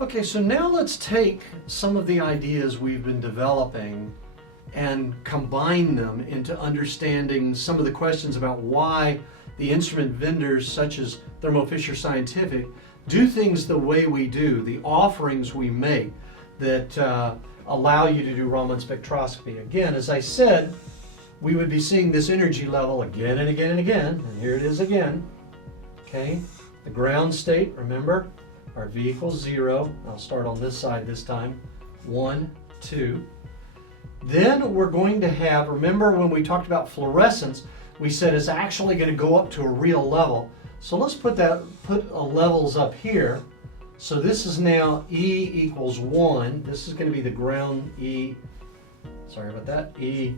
Okay, so now let's take some of the ideas we've been developing and combine them into understanding some of the questions about why the instrument vendors such as Thermo Fisher Scientific do things the way we do, the offerings we make that allow you to do Raman spectroscopy. Again, as I said, we would be seeing this energy level again and again and again, and here it is again. Okay, the ground state, remember, our V equals 0. I'll start on this side this time. 1, 2. Then we're going to have, remember when we talked about fluorescence, we said it's actually going to go up to a real level. So let's put levels up here. So this is now E equals 1. This is going to be the ground E, sorry about that, E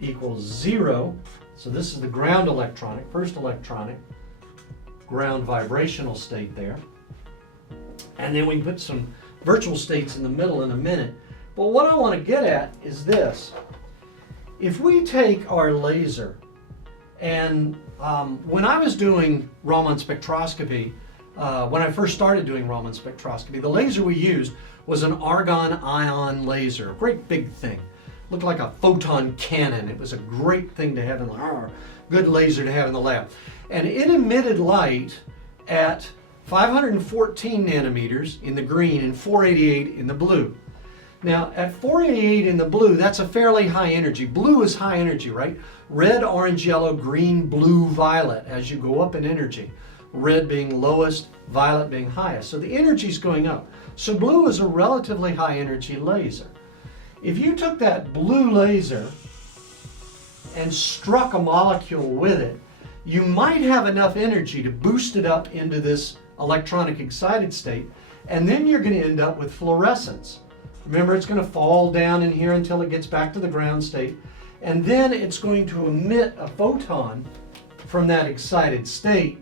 equals 0. So this is the ground electronic, first electronic, ground vibrational state there. And then we put some virtual states in the middle in a minute. But what I want to get at is this. If we take our laser, and when I was doing Raman spectroscopy, when I first started doing Raman spectroscopy, the laser we used was an argon ion laser, a great big thing. Looked like a photon cannon. It was a great thing to have in the good laser to have in the lab. And it emitted light at 514 nanometers in the green and 488 in the blue. Now at 488 in the blue, that's a fairly high energy. Blue is high energy, right? Red, orange, yellow, green, blue, violet as you go up in energy. Red being lowest, violet being highest. So the energy is going up. So blue is a relatively high energy laser. If you took that blue laser and struck a molecule with it, you might have enough energy to boost it up into this electronic excited state, and then you're going to end up with fluorescence. Remember, it's going to fall down in here until it gets back to the ground state, and then it's going to emit a photon from that excited state,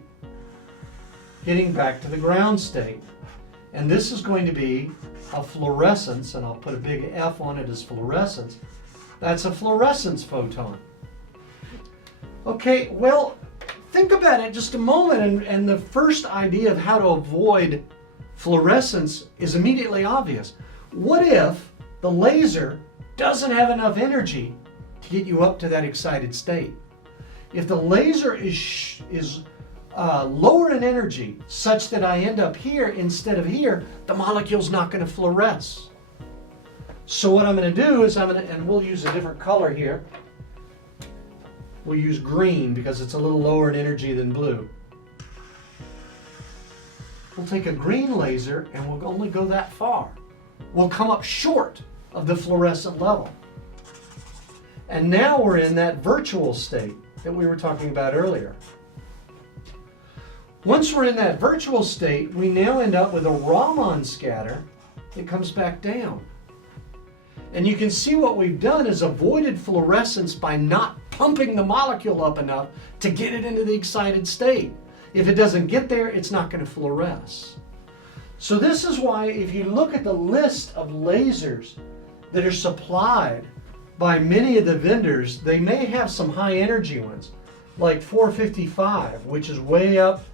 getting back to the ground state. And this is going to be a fluorescence, and I'll put a big F on it as fluorescence. That's a fluorescence photon. Okay, well, think about it just a moment, and the first idea of how to avoid fluorescence is immediately obvious. What if the laser doesn't have enough energy to get you up to that excited state? If the laser is lower in energy such that I end up here instead of here, the molecule's not going to fluoresce. So what I'm going to do is and we'll use a different color here. We'll use green because it's a little lower in energy than blue. We'll take a green laser and we'll only go that far. We'll come up short of the fluorescent level. And now we're in that virtual state that we were talking about earlier. Once we're in that virtual state, we now end up with a Raman scatter that comes back down. And you can see what we've done is avoided fluorescence by not pumping the molecule up enough to get it into the excited state. If it doesn't get there, it's not going to fluoresce. So this is why if you look at the list of lasers that are supplied by many of the vendors, they may have some high energy ones, like 455, which is way up.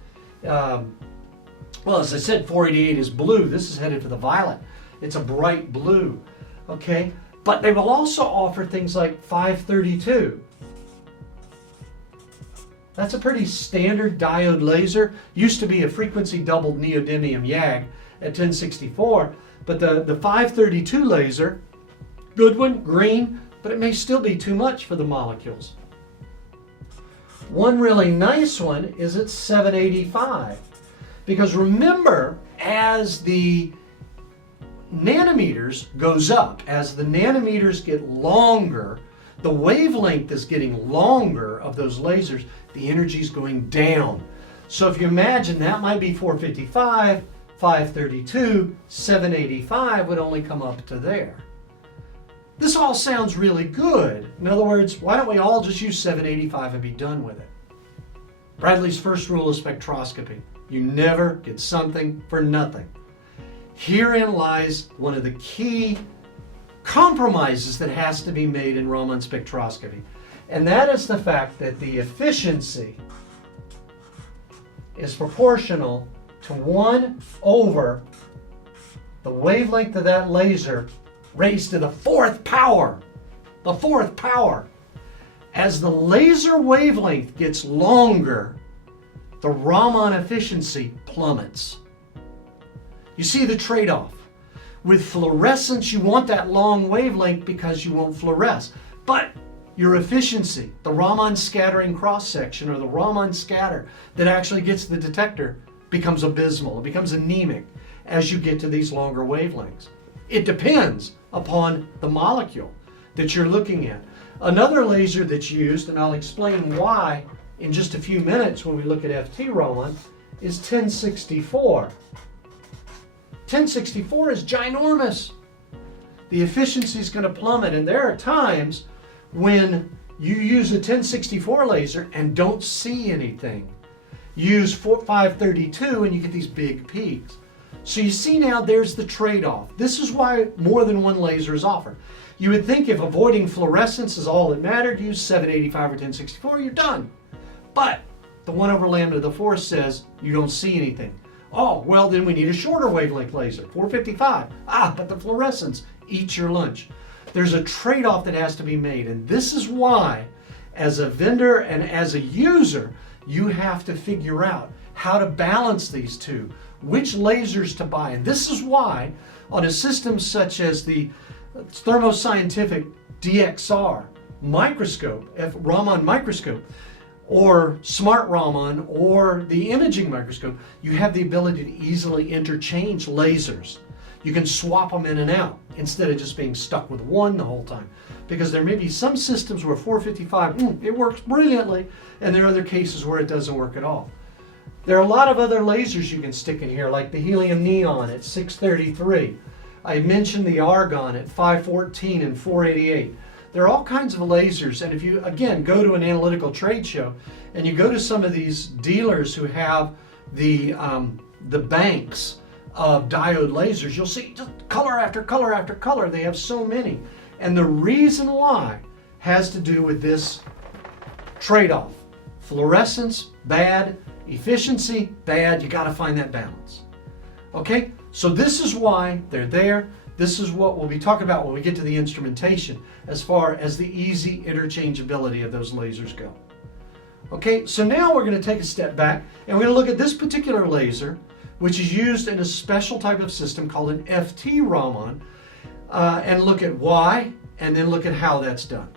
Well, as I said, 488 is blue. This is headed for the violet. It's a bright blue. Okay, but they will also offer things like 532. That's a pretty standard diode laser. Used to be a frequency doubled neodymium YAG at 1064, but the 532 laser, good one, green, but it may still be too much for the molecules. One really nice one is at 785, because remember, as the nanometers goes up, as the nanometers get longer, the wavelength is getting longer of those lasers, the energy is going down. So if you imagine that might be 455, 532, 785 would only come up to there. This all sounds really good. In other words, why don't we all just use 785 and be done with it? Bradley's first rule of spectroscopy: you never get something for nothing. Herein lies one of the key compromises that has to be made in Raman spectroscopy. And that is the fact that the efficiency is proportional to 1 over the wavelength of that laser raised to the fourth power. The fourth power. As the laser wavelength gets longer, the Raman efficiency plummets. You see the trade-off. With fluorescence, you want that long wavelength because you won't fluoresce. But your efficiency, the Raman scattering cross-section or the Raman scatter that actually gets the detector, becomes abysmal. It becomes anemic as you get to these longer wavelengths. It depends upon the molecule that you're looking at. Another laser that's used, and I'll explain why in just a few minutes when we look at FT-Raman, is 1064. 1064 is ginormous. The efficiency is going to plummet, and there are times when you use a 1064 laser and don't see anything. Use 532 and you get these big peaks. So you see now there's the trade-off. This is why more than one laser is offered. You would think if avoiding fluorescence is all that mattered, use 785 or 1064, you're done. But the 1 over lambda to the 4th says you don't see anything. Oh, well then we need a shorter wavelength laser, 455. But the fluorescence eats your lunch. There's a trade-off that has to be made, and this is why, as a vendor and as a user, you have to figure out how to balance these two, which lasers to buy. And this is why, on a system such as the thermoscientific DXR microscope, Raman microscope, or Smart Raman, or the imaging microscope, you have the ability to easily interchange lasers. You can swap them in and out instead of just being stuck with one the whole time. Because there may be some systems where 455, it works brilliantly, and there are other cases where it doesn't work at all. There are a lot of other lasers you can stick in here, like the helium neon at 633. I mentioned the argon at 514 and 488. There are all kinds of lasers, and if you, again, go to an analytical trade show, and you go to some of these dealers who have the banks of diode lasers, you'll see just color after color after color. They have so many. And the reason why has to do with this trade-off. Fluorescence, bad. Efficiency, bad. You got to find that balance. Okay? So this is why they're there. This is what we'll be talking about when we get to the instrumentation as far as the easy interchangeability of those lasers go. Okay, so now we're going to take a step back and we're going to look at this particular laser, which is used in a special type of system called an FT-Raman, and look at why and then look at how that's done.